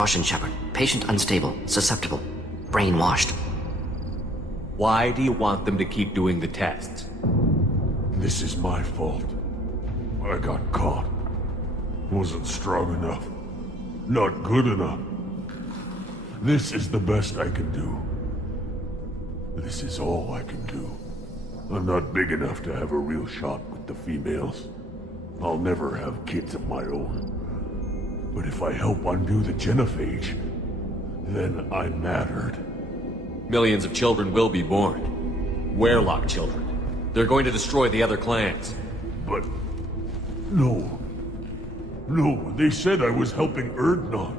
Caution, Shepard. Patient unstable, susceptible, brainwashed. Why do you want them to keep doing the tests? This is my fault. I got caught. Wasn't strong enough. Not good enough. This is the best I can do. This is all I can do. I'm not big enough to have a real shot with the females. I'll never have kids of my own. But if I help undo the genophage, then I mattered. Millions of children will be born. Werelock children. They're going to destroy the other clans. But... no. No, they said I was helping Erdnot.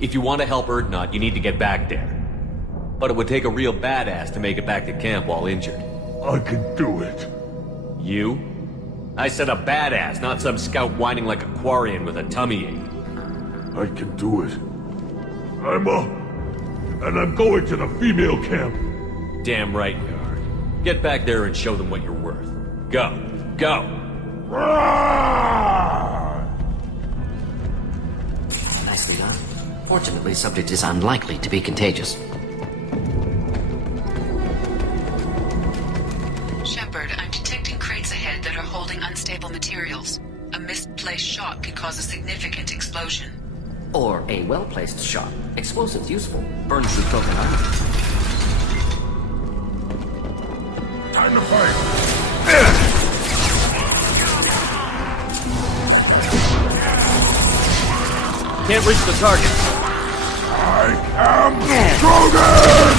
If you want to help Erdnot, you need to get back there. But it would take a real badass to make it back to camp while injured. I can do it. You? I said a badass, not some scout whining like a Quarian with a tummy ache. I can do it. I'm up. And I'm going to the female camp. Damn right you are. Get back there and show them what you're worth. Go. Go! Nicely done. Fortunately, subject is unlikely to be contagious. Shepard, I'm detecting crates ahead that are holding unstable materials. A misplaced shot could cause a significant explosion. Or a well-placed shot. Explosives useful. Burns through broken armor. Time to fight! Can't reach the target. I am Krogan!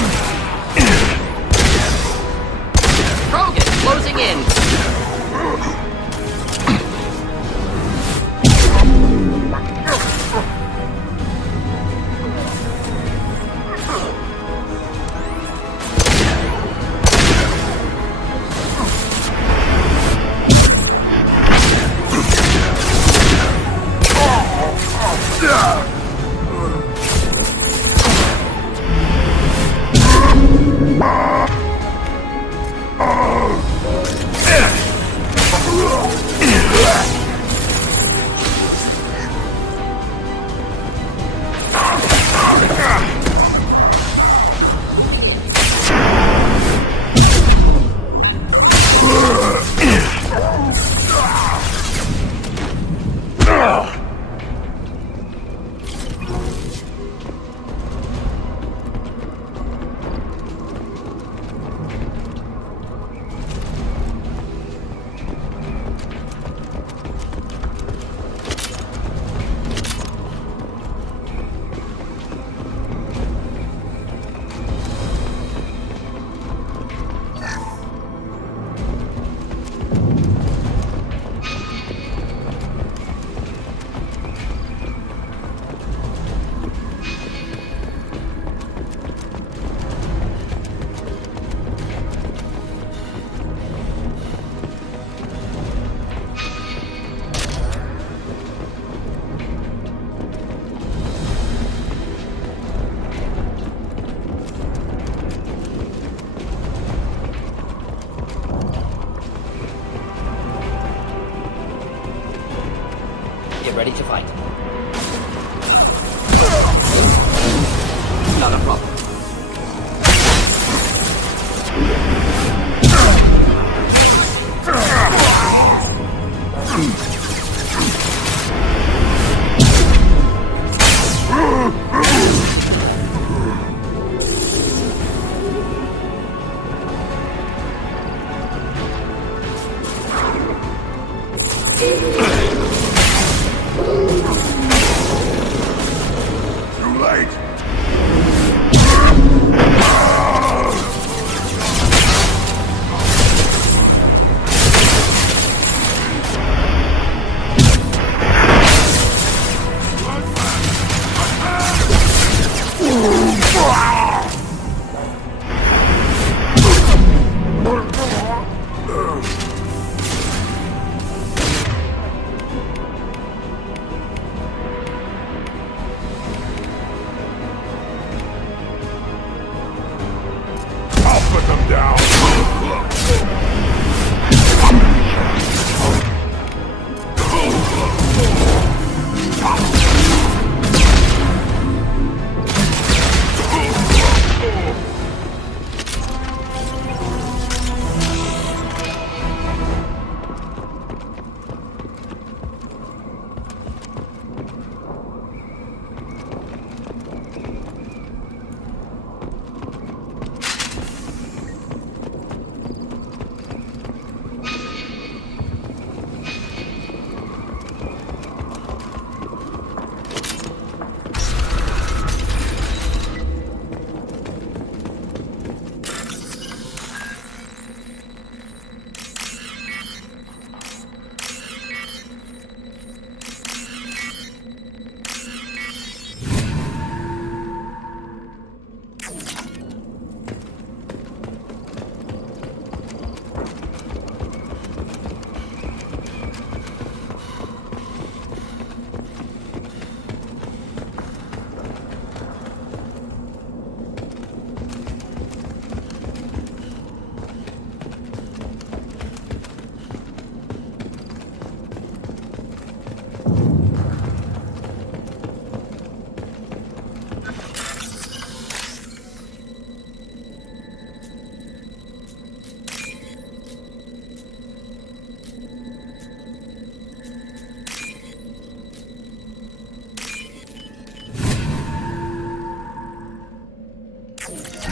Krogan, closing in! Ready to fight. Not a problem.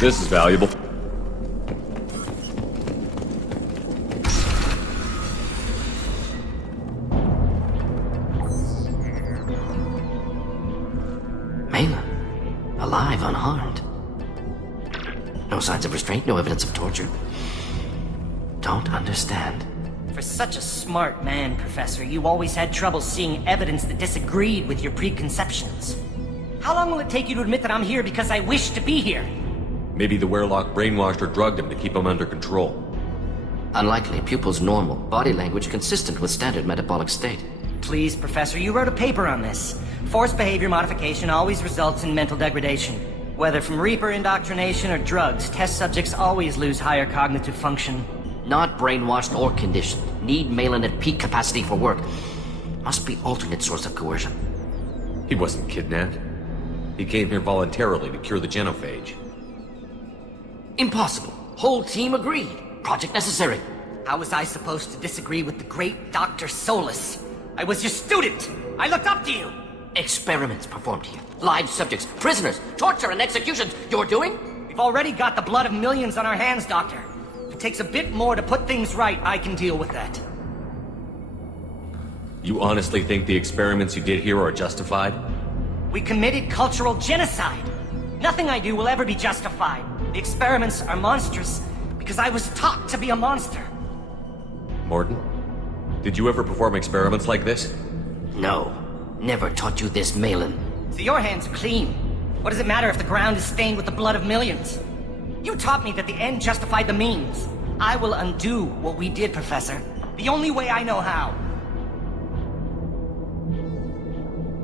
This is valuable. Malin. Alive, unharmed. No signs of restraint, no evidence of torture. Don't understand. For such a smart man, Professor, you always had trouble seeing evidence that disagreed with your preconceptions. How long will it take you to admit that I'm here because I wish to be here? Maybe the Werelock brainwashed or drugged him to keep him under control. Unlikely. Pupil's normal. Body language consistent with standard metabolic state. Please, Professor, you wrote a paper on this. Forced behavior modification always results in mental degradation. Whether from Reaper indoctrination or drugs, test subjects always lose higher cognitive function. Not brainwashed or conditioned. Need Malin at peak capacity for work. Must be alternate source of coercion. He wasn't kidnapped. He came here voluntarily to cure the genophage. Impossible. Whole team agreed. Project necessary. How was I supposed to disagree with the great Dr. Solus? I was your student! I looked up to you! Experiments performed here. Live subjects, prisoners, torture and executions. You're doing? We've already got the blood of millions on our hands, Doctor. If it takes a bit more to put things right, I can deal with that. You honestly think the experiments you did here are justified? We committed cultural genocide. Nothing I do will ever be justified. The experiments are monstrous because I was taught to be a monster. Morton, did you ever perform experiments like this? No. Never taught you this, Malin. So your hands are clean. What does it matter if the ground is stained with the blood of millions? You taught me that the end justified the means. I will undo what we did, Professor. The only way I know how.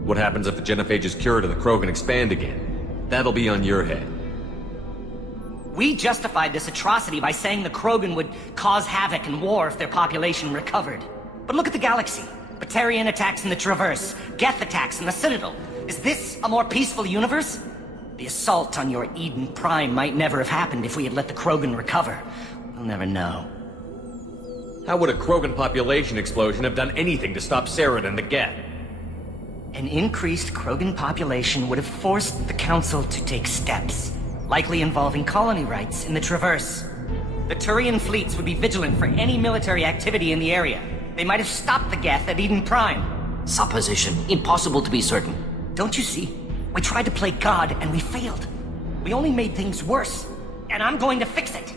What happens if the genophage is cured and the Krogan expand again? That'll be on your head. We justified this atrocity by saying the Krogan would cause havoc and war if their population recovered. But look at the galaxy. Batarian attacks in the Traverse, Geth attacks in the Citadel. Is this a more peaceful universe? The assault on your Eden Prime might never have happened if we had let the Krogan recover. We'll never know. How would a Krogan population explosion have done anything to stop Saren and the Geth? An increased Krogan population would have forced the Council to take steps, likely involving colony rights in the Traverse. The Turian fleets would be vigilant for any military activity in the area. They might have stopped the Geth at Eden Prime. Supposition. Impossible to be certain. Don't you see? We tried to play God and we failed. We only made things worse. And I'm going to fix it.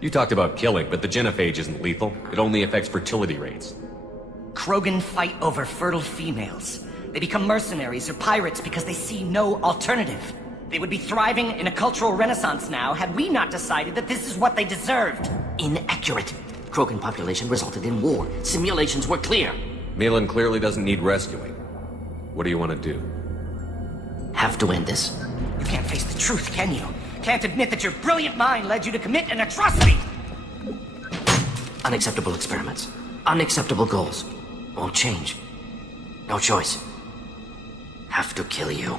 You talked about killing, but the genophage isn't lethal. It only affects fertility rates. Krogan fight over fertile females. They become mercenaries or pirates because they see no alternative. They would be thriving in a cultural renaissance now had we not decided that this is what they deserved. Inaccurate. Krogan population resulted in war. Simulations were clear. Malin clearly doesn't need rescuing. What do you want to do? Have to end this. You can't face the truth, can you? Can't admit that your brilliant mind led you to commit an atrocity! Unacceptable experiments. Unacceptable goals. Won't change. No choice. Have to kill you.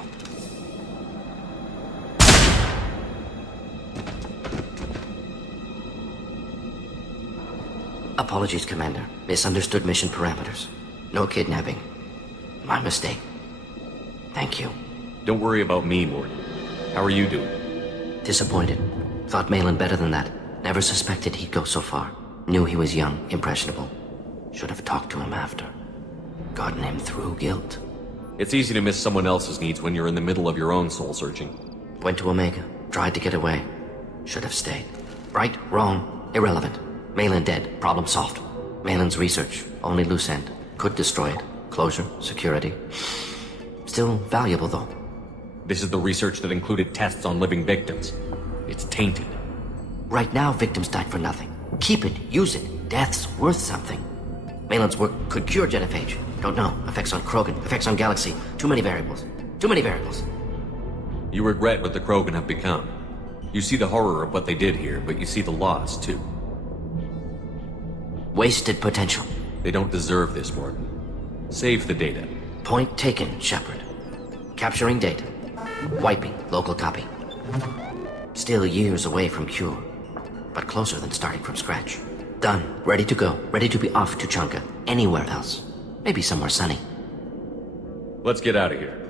Apologies, Commander. Misunderstood mission parameters. No kidnapping. My mistake. Thank you. Don't worry about me, Morton. How are you doing? Disappointed. Thought Malin better than that. Never suspected he'd go so far. Knew he was young, impressionable. Should have talked to him after. Gotten him through guilt. It's easy to miss someone else's needs when you're in the middle of your own soul-searching. Went to Omega. Tried to get away. Should have stayed. Right, wrong, irrelevant. Malin dead. Problem solved. Malin's research. Only loose end. Could destroy it. Closure. Security. Still valuable, though. This is the research that included tests on living victims. It's tainted. Right now, victims died for nothing. Keep it. Use it. Death's worth something. Malin's work could cure genophage. Don't know. Effects on Krogan. Effects on Galaxy. Too many variables. Too many variables. You regret what the Krogan have become. You see the horror of what they did here, but you see the loss, too. Wasted potential. They don't deserve this, Morton. Save the data. Point taken, Shepard. Capturing data. Wiping local copy. Still years away from cure, but closer than starting from scratch. Done. Ready to go. Ready to be off to Chunka. Anywhere else. Maybe somewhere sunny. Let's get out of here.